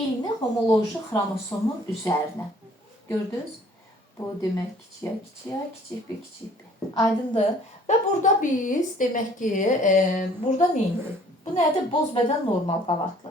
eyni homoloji xromosomun üzərinə. Gördünüz? Bu demək kiçiyə, kiçik bir, kiçik bir. Aydındır? Və burada biz demək ki, burada neyindir? Bu nədir? Boz bədən normal qavatlı.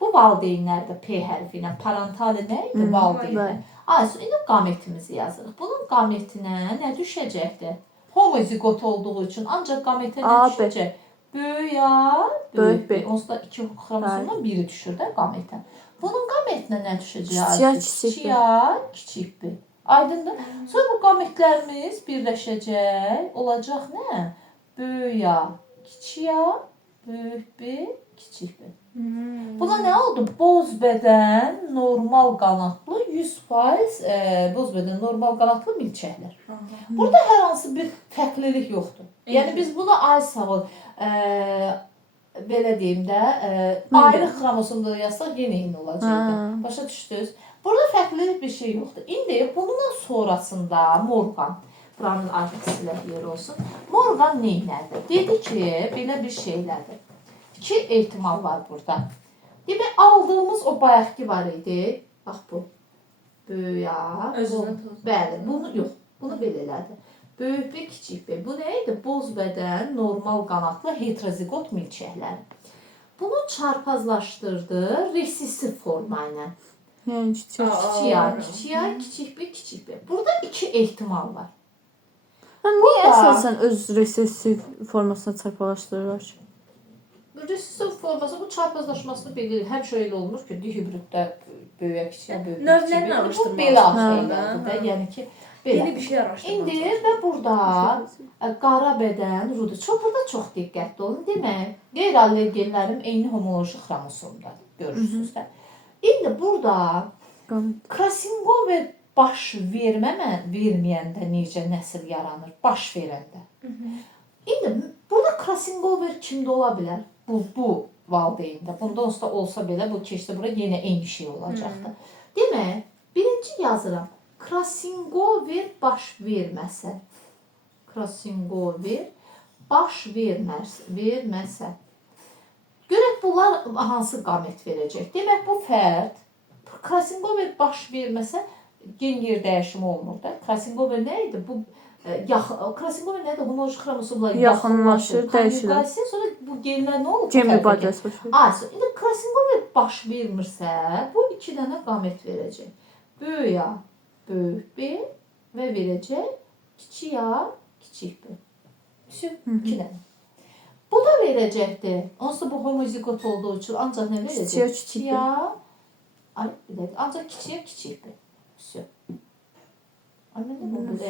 Bu valideynlərdə P hərfi ilə parentali nə idi? Valideynlər. İndi qametimizi yazırıq. Bunun qametinə nə düşəcəkdir? Homozigot olduğu üçün ancaq qametə nə düşəcək? Böyük ya, böyük B. Onsuz da 2 xromosomdan biri düşür də qametə. Bunun qametinə nə düşəcək? Kiçik ya, kiçik B. Aydındır? Sonra bu qametlərimiz birləşəcək. Olacaq nə? Böyük ya, kiçik ya, böyük B, kiçik B. Buna nə oldu? Boz bədən, normal qanatlı, 100% boz bədən, normal qanatlı milçəklər. Burada hər hansı bir fərqlilik yoxdur. Yəni biz buna ay sağ ol, belə deyim də, ayrı xromosomda yazsaq yenə eyni olacaqdı. Başa düşdünüz? Burada fərqlilik bir şey yoxdur. İndi bundan sonrasında Morgan, buranın artıq siləhləri olsun, Morgan neynədir? Dedi ki, belə bir şeylərdir. 2 ehtimal var burada. Demək, aldığımız o bayaqki var idi. Bax bu. Böyük ya. Bəli, bunu yox. Bunu belə elədi. Böyük bir, kiçik bir. Bu nə idi? Boz bədən, normal qanatlı, heterozigot milçəklər. Bunu çarpazlaşdırdı resessiv forma ilə. Yəni kiçik bir. Burada 2 ehtimal var. Niyə əsasən öz resessiv formasına çarpazlaşdırırlar? Resessiv forması bu çarpazlaşmasını bilir. Həmişə elə olmur ki, hibriddə böyüyə, kiçiyə, böyük. Növlərini araşdırmaq. Bu belə şeylərdir də. Yəni ki, belə. Yeni bir şey araşdırmaq. İndi və burada qara bədən, rudu. Burada çox diqqətli olun. Demək, qeyri-allergenlərin eyni homoloji xromosomda görürsünüz də. İndi burada Krasingover baş verməyəndə necə nəsil yaranır? Baş verəndə. İndi burada Krasingover kimdə ola bilər? Bu valideyndə. Bunda olsa belə bu keçdə bura yenə eyni şey olacaqdır. Demək, birinci yazıram. Krasingover baş verməsə. Krasingover baş verməsə. Görək bunlar hansı qamet verəcək? Demək, bu fərd Krasingover baş verməsə gen yer dəyişimi olmur da. Krasingover nə idi? Bu Krasingover nədir? Homoloji xromosomlar yaxınlaşır, dəyişir. Sonra bu genlər nə olur? Gen mübadiləsiz başlayır. İndi Krasingover baş vermirsə, bu 2 dənə qamet verəcək. Böyük ya, böyük B və verəcək kiçik ya, kiçik B. 2 dənə. Bu da verəcəkdir. Onsuz da bu homozigot olduğu üçün ancaq nə verəcək? Kiçik ya. Ancaq kiçiyə, kiçik B. Anladın buradan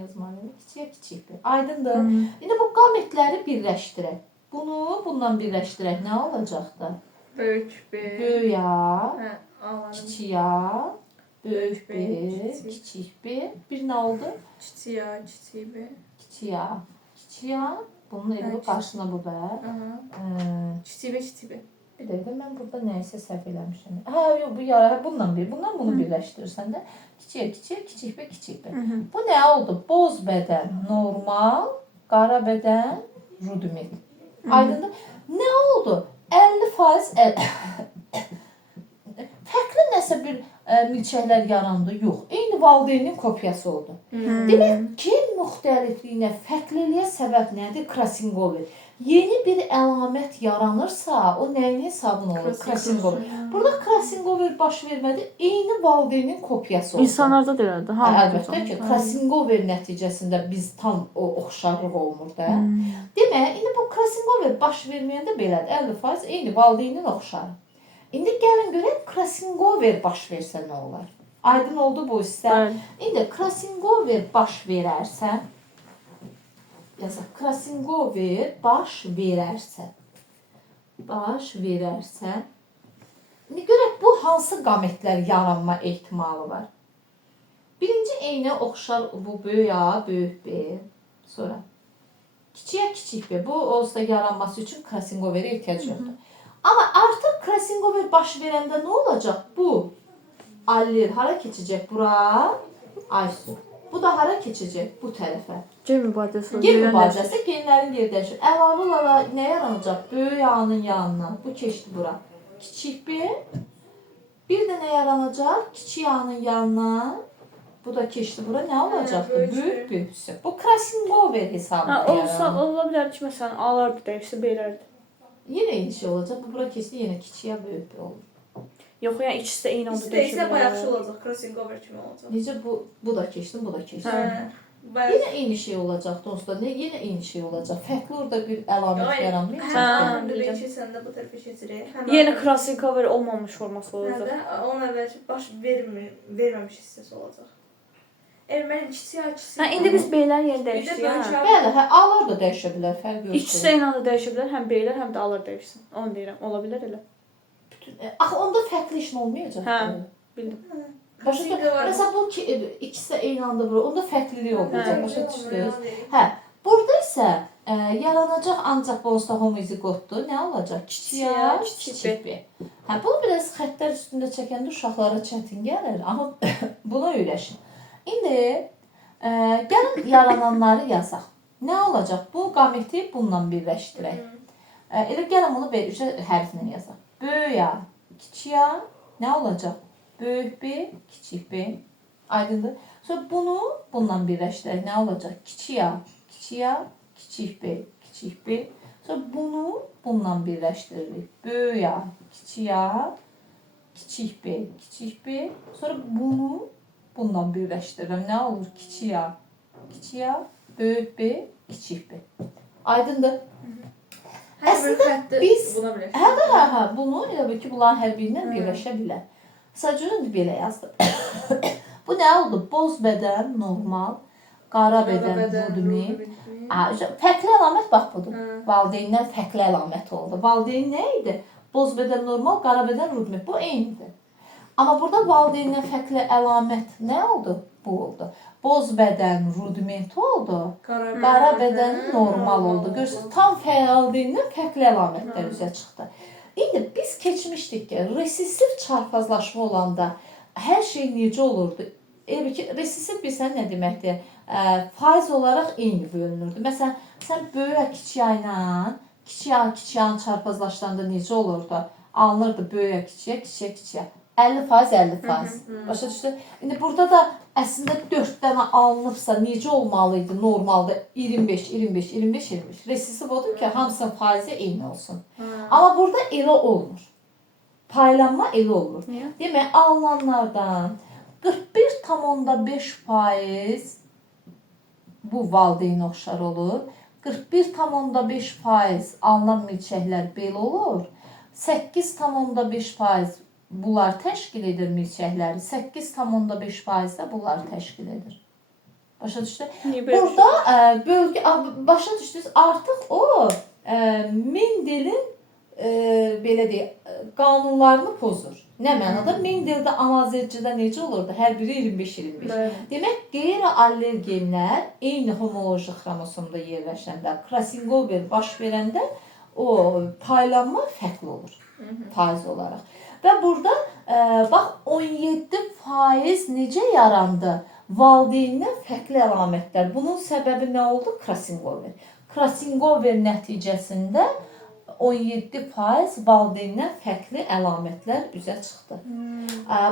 yazmalıyım. Kiçiyə, kiçik B. Aydındır. İndi bu qametləri birləşdirək. Bunu bundan birləşdirək. Nə olacaqdır? Böyük B. Böyük ya, Anladım. kiçik ya, böyük B, kiçik B. Bir nə oldu? Kiçik ya, kiçik B. Kiçik ya, kiçik ya. Bunun evi qarşısına bu da. Kiçik B, kiçik B. Bir dəqiqə, mən burada nəyisə səhv eləmişəm. Yox, bu yara, bundan bunu birləşdirirsən də. Kiçik B, kiçik B. Bu nə oldu? Boz bədən, normal, qara bədən, rudiment. Aydındır. Nə oldu? 50% fərqli nəsə bir milçəklər yarandı? Yox. Eyni valideynin kopyası oldu. Demək, gen müxtəlifliyinə, fərqliliyə səbəb nədir? Krasingover. Yeni bir əlamət yaranırsa, o nəyin hesabına olur? Krasingover. Burada Krasingover baş vermədi, eyni valideynin kopyası oldu. İnsanlarda da elədir. Əlbəttə ki, Krasingover nəticəsində biz tam o oxşarlıq olmur da. Demək, indi bu Krasingover baş verməyəndə belədir. 50% eyni valideynin oxşarı. İndi gəlin görək, Krasingover baş versə nə olar? Aydın oldu bu hissə. İndi Krasingover baş verərsə, yazaq, Krasingover baş verərsə. İndi görək, bu hansı qametlər yaranma ehtimalı var? Birinci eyni oxşar, bu böyük A, böyük B. Sonra kiçiyə, kiçik B. Bu olsa yaranması üçün Krasingoverə ehtiyac yoxdur. Amma artıq Krasingover baş verəndə nə olacaq? Bu allel hara keçəcək? Bura, Aysu. Bu da hara keçəcək? Bu tərəfə. Gen mübadiləsiz. Gen mübadiləsiz genlərin yeri dəyişir. Əlavə olaraq nə yaranacaq? Böyük A-nın yanına. Bu keçdi bura. Kiçik B, nə yaranacaq? Kiçik A-nın yanına bu da keçdi bura. Nə olacaqdı? böyük Böyük bir hissə. Bu crossover hesabına Ha, olsa yaranır. ola bilər ki, məsələn, A-lar bir dəyişsə B-lərdir. Yenə eyni şey olacaq. Bu bura keçdi, yenə kiçiyə böyük bir olur. Yox, yəni ikisi də eyni anda İkisi dəyişsə dəyişə bayaqşı bilər. olacaq. Crossing over kimi olacaq. Necə bu da keçdi, bu da keçdi. Hə. Bayaq. Yenə eyni şey olacaq dostlar. Yenə eyni şey olacaq. Fərqli orada bir əlamət yaranmayacaq. Həm bildim. də keçsən də bu tərəfə keçirik. Yenə crossing cover olmamış forması Hə olacaq. də onun əvvəlki baş verməmiş hissəsi olacaq. Erməni ikisi. Hə, indi biz B-lərin yerini Bir də dəyişdik. böyük Hə. A. Bəli, hə, A-lar da dəyişə bilər, fərq yoxdur. İkisi də eyni anda dəyişə bilər, həm B-lər, həm də A-lar dəyişsin. Onu deyirəm, ola bilər elə. Axı onda fərqli iş olmayacaq. Hə. Bildim. Başa düşdün? Məsələn bu ikisi də eyni anda vurur. Onda fərqlilik olmayacaq. Hə. Başa düşdünüz? Hə. Burada isə yaranacaq ancaq bonusda homoziqotdur. Nə olacaq? Kiçik A, kiçik B. Hə, bunu biraz xəttlər üstündə çəkəndə uşaqlara çətin gəlir, amma buna öyrəşin. İndi gəlin yarananları yazaq. Nə olacaq? Bu qameti bununla birləşdirək. Elə gəlin bunu B3 hərfinə yazaq. Böyük A, kiçik A nə olacaq? Böyük B, kiçik B. Aydındır? Sonra bunu bununla birləşdirək. Nə olacaq? Kiçik A, kiçik A, kiçik B, kiçik B. Sonra bunu bununla birləşdiririk. Böyük A, kiçik A, kiçik B, kiçik B. Sonra bunu bununla birləşdirirəm. Nə olur? Kiçik A, kiçik A, böyük B, kiçik B. Aydındır? Əslində biz- buna bilərik. Hə, bunu elə bil ki, bunların hər birindən birləşə bilər. Sadəcə belə yazdım. Bu nə oldu? Boz bədən normal, qara bədən rudmi. Fərqli əlamət bax budur. Valideynlər fərqli əlamət oldu. Valideyn nə idi? Boz bədən normal, qara bədən rudmi. Bu eynidir. Amma burada valideynlər fərqli əlamət nə oldu? Bu oldu. Boz bədən rudiment oldu. Qara bədən normal oldu. Görürsünüz, tam valideynlər fərqli əlamətlər üzə çıxdı. İndi biz keçmişdik ki, resessiv çarpazlaşma olanda hər şey necə olurdu? Elə ki, resessiv bilsən nə deməkdir? Faiz olaraq eyni bölünürdü. Məsələn, sən böyük A kiçik A ilə kiçik A kiçik A çarpazlaşdanda necə olurdu? Alınırdı böyük A kiçik A, kiçik A kiçik A. 50%, 50%. Başa düşdün? İndi burada da əslində 4 dənə alınıbsa necə olmalı idi normalda? 25, 25, 25, 25. Resessiv odur ki, hamısının faizi eyni olsun. Amma burada elə olmur. Paylanma elə olur. Niyə? Demək, alınanlardan 41,5% bu valideyn oxşar olur. 41,5% alınan milçəklər belə olur. 8,5% bunlar təşkil edir milçəkləri. 8,5% də bunlar təşkil edir. Başa düşdü? Niyə belə? Burada bölgə başa düşdünüz, artıq o Mendelin belə deyək, qanunlarını pozur. Nə mənada? Mendeldə anazircidə necə olurdu? Hər biri 25-25. Demək, qeyri-allergenlər eyni homoloji xromosomda yerləşəndə, crossover baş verəndə o paylanma fərqli olur faiz olaraq. Və burada bax 17% necə yarandı? Valideynlər fərqli əlamətlər. Bunun səbəbi nə oldu? Crossover. Crossover nəticəsində 17% valideynlər fərqli əlamətlər üzə çıxdı.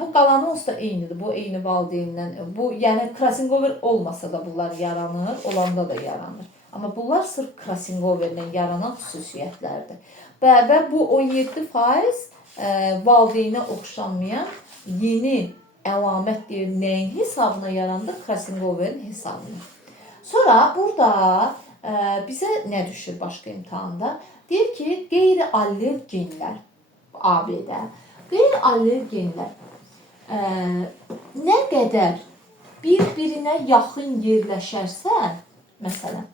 Bu qalanı onsuz da eynidir. Bu eyni valideynlə. Bu yəni crossover olmasa da bunlar yaranır, olanda da yaranır. Amma bunlar sırf crossoverlə yaranan xüsusiyyətlərdir. Və bu 17% valideynə oxşanmayan yeni əlamət deyir, nəyin hesabına yarandı? Crossoverin hesabına. Sonra burada bizə nə düşür başqa imtahanda? Deyir ki, qeyri-allergenlər AB-də, qeyri-allergenlər nə qədər bir-birinə yaxın yerləşərsə, məsələn,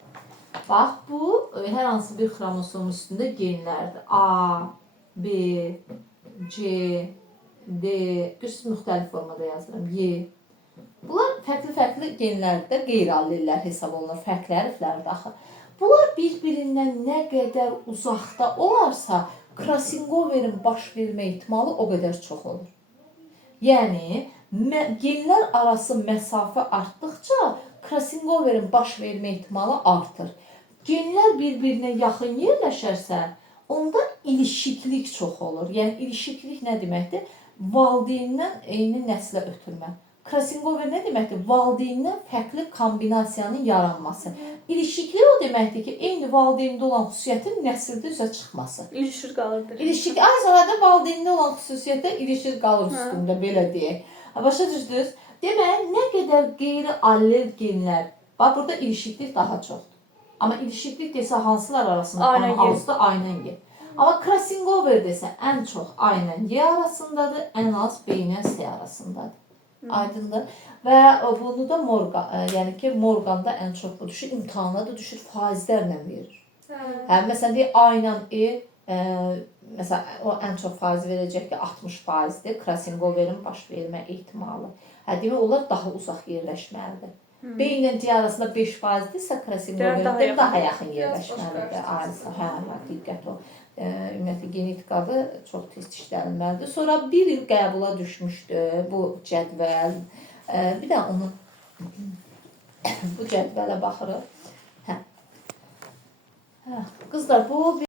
bax bu hər hansı bir xromosom üstündə genlərdir. A, B, C, D, görürsünüz müxtəlif formada yazıram. Y. Bunlar fərqli-fərqli genlərdə qeyri-allellər hesab olunur. Fərqli hərflərdir axı. Bunlar bir-birindən nə qədər uzaqda olarsa, crossoverin baş vermə ehtimalı o qədər çox olur. Yəni, genlər arası məsafə artdıqca crossoverin baş vermə ehtimalı artır. Genlər bir-birinə yaxın yerləşərsə, onda ilişiklik çox olur. Yəni, ilişiklik nə deməkdir? valideyndən eyni nəslə ötürmə. Crossing over nə deməkdir? Valideyndən fərqli kombinasiyanın yaranması. İlişiklik o deməkdir ki, eyni valideyndə olan xüsusiyyətin nəsildə üzə çıxması. İlişir qalırdır. İlişik ay sonra valideyndə olan xüsusiyyətə ilişir qalır üstündə belə deyək. Başa düşdünüz? Demək, nə qədər qeyri-allergenlər, bax burada ilişiklik daha çoxdur. Amma ilişiklik desə hansılar arasında? Aynen Hansı aynen Y. Amma crossing over desə ən çox aynen Y arasındadır, ən az B ilə S arasındadır. Aydındır. Və bunu da Morgan, yəni ki, Morganda ən çox bu düşür, imtahana da düşür, faizlərlə verir. Hə, məsələn deyək, A ilə E, məsələn, o ən çox faiz verəcək ki, 60%-dir. Crossing overin baş vermə ehtimalı. Hə, demək, onlar daha uzaq yerləşməlidir. B ilə C arasında 5%-dirsə, crossing overin daha yaxın yerləşməlidir. Ayrıca, hə, diqqət o. Ümumiyyətlə, genetikada çox tez işlənilməlidir. Sonra bir il qəbula düşmüşdü bu cədvəl. Bir də onu, bu cədvələ baxırıq. Hə. Qızlar, bu